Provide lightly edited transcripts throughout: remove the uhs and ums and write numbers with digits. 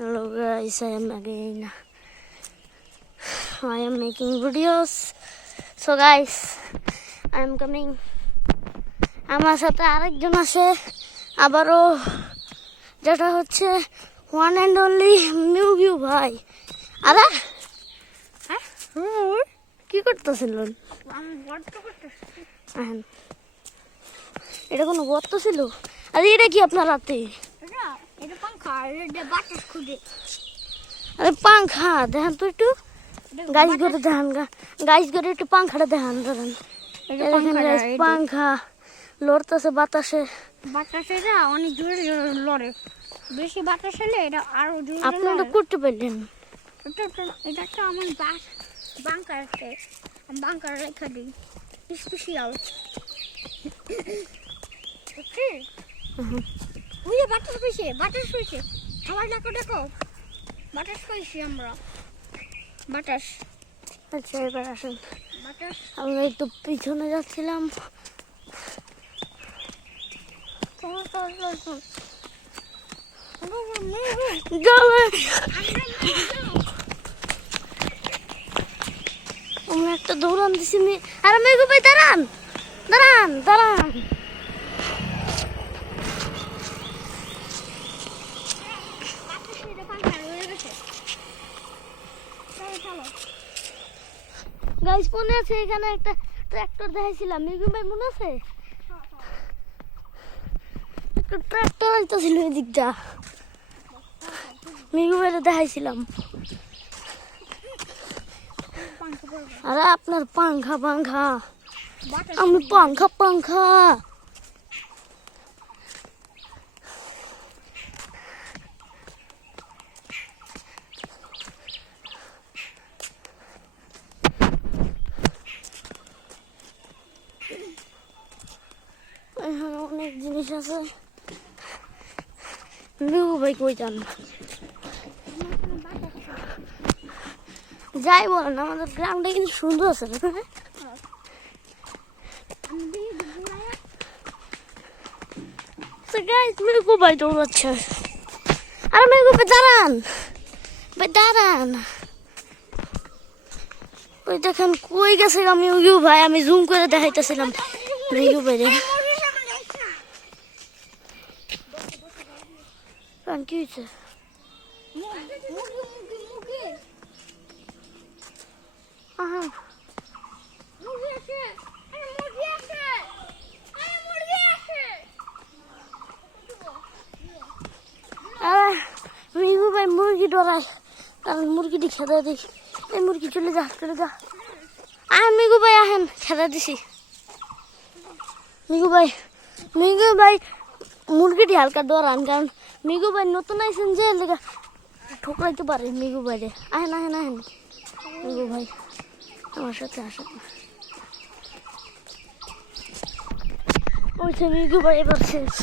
Hello guys, I am again. I am making videos. So guys, I am coming. আমার সাথে আরেকজন আছে আবারও, যেটা হচ্ছে ওয়ান অ্যান্ড অনলি মিউ ভাই। আরে হ্যাঁ কি করতেছিলেন? এটা কোনো গর্ত ছিল? আরে এটা কি আপনার হাতে? আরে পাংখা দেখেন তো একটু, গাইস করে দেখেন, গাইস করে একটু পাংখাটা দেখেন, ধরেন পাংখা লড়তেছে বাতাসে। বাতাসে না অনেক জোরে জোরে লড়ে, বেশি বাতাস হলে এটা আরো জোরে। আপনারা করতে পারলেন? এটা তো আমার বাংকার, বাংকার রেখা দিই স্পেশাল। বুঝে বাতাস পেয়েছে, বাতাস পেয়েছে, সবাই দেখো দেখো বাতাস পেয়েছি আমরা, বাতাস। আচ্ছা এবার আসেন, বাতাস আমরা একটু পিছনে যাচ্ছিলাম। আমরা একটা দৌড়ান দিছি। আরে মেঘু ভাই দাঁড়ান দাঁড়ান দাঁড়ান। গাইস মনে আছে এখানে একটা ট্রাক্টর দেখাইছিলাম, মেঘু ভাই মনে আছে? একটা ট্রাক্টর আইতাছিল এই দিকটা, মেঘু ভাইরে দেখাইছিলাম। আরে আপনার পাংখা পাংখা, আমি পাংখা পাংখা। এখানে অনেক জিনিস আছে। মেঘু ভাই কই যান? যাই বলেন, আমাদের গ্রামটা কিন্তু সুন্দর আছে। মেঘু ভাই দৌড়াচ্ছে। আরে মেঘু ভাই দাঁড়ান, ভাই দাঁড়ান। ওই দেখেন কই গেছে মেঘু ভাই, আমি জুম করে দেখাইতেছিলাম মেঘু ভাই রে। কি হয়েছে? মেঘু ভাই মুরগি ডরায়, কারণ মুরগিটি খেতে দিই। এই মুরগি চলে যা চলে যা। মেঘু ভাই আহেন, খেতে দিছি। মেঘু ভাই মুরগিটি হালকা ডরান, কারণ মেঘু ভাই নতুন আইসেন যে লেগা ঠোকরাইতে পারে মেঘু ভাইরে। আহেন আহেন আহেন মেঘু ভাই আমার সাথে আসেন। ওইটা মেঘু ভাই এবার শেষ।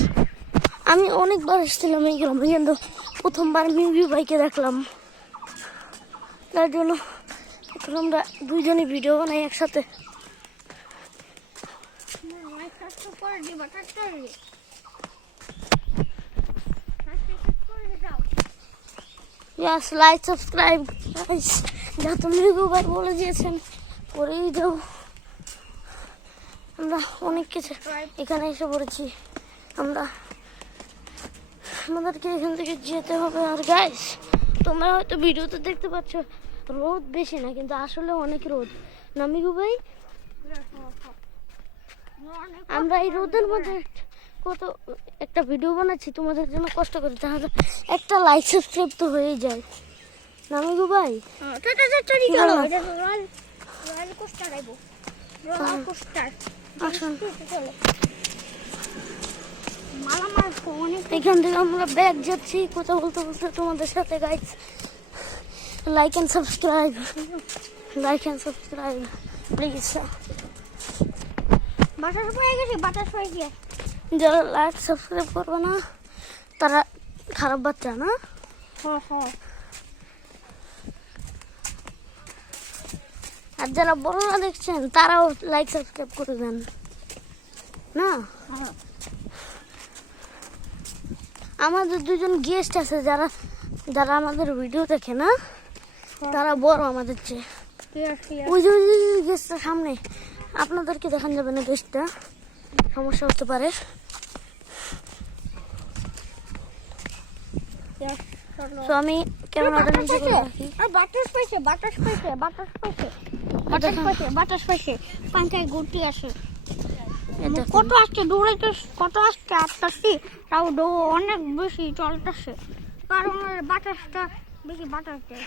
আমি অনেকবার এসেছিলাম এই গ্রামে, কিন্তু প্রথমবার মেঘু ভাইকে দেখলাম, তার জন্য এখন আমরা দুইজনই ভিডিও বানাই একসাথে। Yes, like, subscribe, guys. যা তো মেঘু ভাই বলে দিয়েছেন করেই দাও। আমরা অনেক কিছু এখানে এসে পড়েছি। আমাদেরকে এখান থেকে যেতে হবে। আর গাইস, তোমরা হয়তো ভিডিওতে দেখতে পাচ্ছ রোদ বেশি না, কিন্তু আসলে অনেক রোদ না মেঘু ভাই? আমরা এই রোদের মধ্যে কত একটা ভিডিও বানাচ্ছি তোমাদের জন্য, কষ্ট করে তাহলে একটা লাইক সাবস্ক্রাইব তো হয়েই যায় না মেঘু ভাই? এখান থেকে আমরা ব্যাগ যাচ্ছি কথা বলতে বলতে তোমাদের সাথে। Guys like and subscribe please. বাতাস হয়ে গেছে, বাতাস হয়ে গিয়ে যারা লাইক সাবস্ক্রাইব করবে না তারা খারাপ বাচ্চা না? আর যারা বড়রা দেখছেন তারাও লাইক সাবস্ক্রাইব করে দেন না? আমাদের দুজন গেস্ট আছে যারা যারা আমাদের ভিডিও দেখে না তারা বড় আমাদের চেয়ে। Yes, yes. ওই যে গেছটা সামনে আপনাদেরকে দেখান যাবে না, গেছটা সমস্যা হতে পারে। Yes, চলো। তো আমি ক্যামেরাটা নিচে করে রাখি। আর বাতাস পাইছে। বাতাস পাইছে। পাঙ্খায় গুটি আসে। এই দেখুন। কত আসছে দৌড়াইতে, কত আসছে আসতেছি, তাও অনেক বেশি চলতেছে, কারণ ওর বাতাসটা বেশি বাতাস দেয়।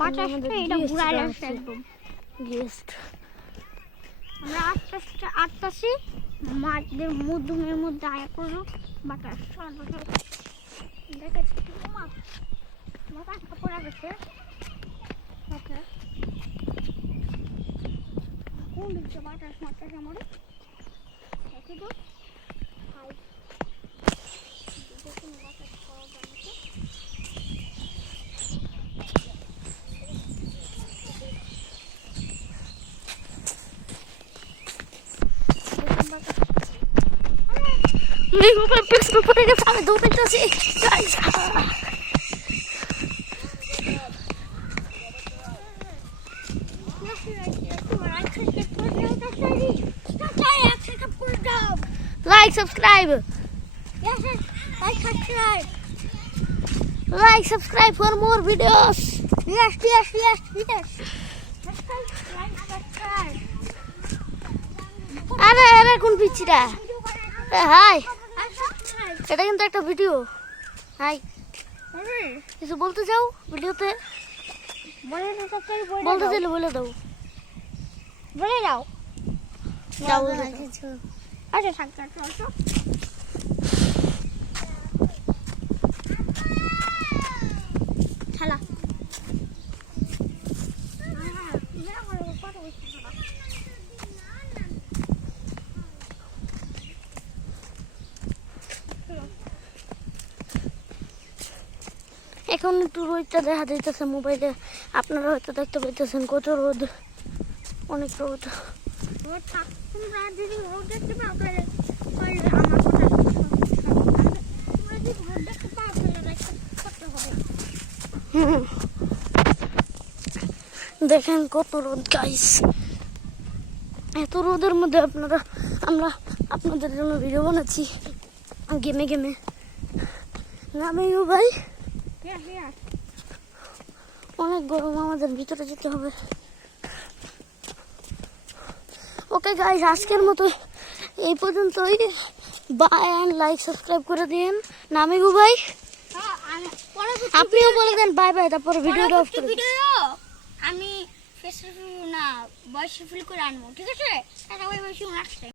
বাতাসটা এটা ঘুরাই আসছে একদম। গেস্ট আমরা আস্তে আস্তে আসতেছি, মাছদের মধ্যমের মধ্যে আয়া করলো বাতাস। দেখেছি মাছ বাতাসটা পড়ে গেছে। ওকে, কোন দিকে বাতাস মারতেছে আমার? দেখি তো। হাই, দেখুন বাতাস পাওয়া যাচ্ছে। মেঘ উপরে পিছনে পড়ে গেছে, আমি দৌড়াইতেছি। Like subscribe for more videos. আরে আরে কোন পিচ্ছিটা? হাই, এটা কিন্তু একটা ভিডিও। হাই, কিছু বলতে চাও ভিডিওতে? বলতে চাইলে বলে দাও। বলে দাও। যাও আচ্ছা থাক চল। খেলা এখন একটু রোদটা দেখা যাইতেছে মোবাইলে, আপনারা হয়তো দেখতে পাইতেছেন কত রোদ, অনেক রোদ। তোমরা যদি রোদ দেখতে পাও তাহলে আমার কথা তোমরা যদি রোদ দেখতে পাও তাহলে লাইক করতে হবে। দেখেন কত রোদ গাইস। এত রোদের মধ্যে আমরা আপনাদের জন্য ভিডিও বানাচ্ছি গেমে। নামেও ভাই অনেক গরম, আমাদের ভিতরে যেতে হবে। ওকে গাইস, আজকের মতো এই পর্যন্তই। বাই অ্যান্ড লাইক সাবস্ক্রাইব করে দিন। নামিগু ভাই আপনিও বলে দেন বাই বাই, তারপরে ভিডিওটা অফ করে দিন। আমি ফেস রিভিউ না ভয়েস রিভিউ করে আনবো, ঠিক আছে?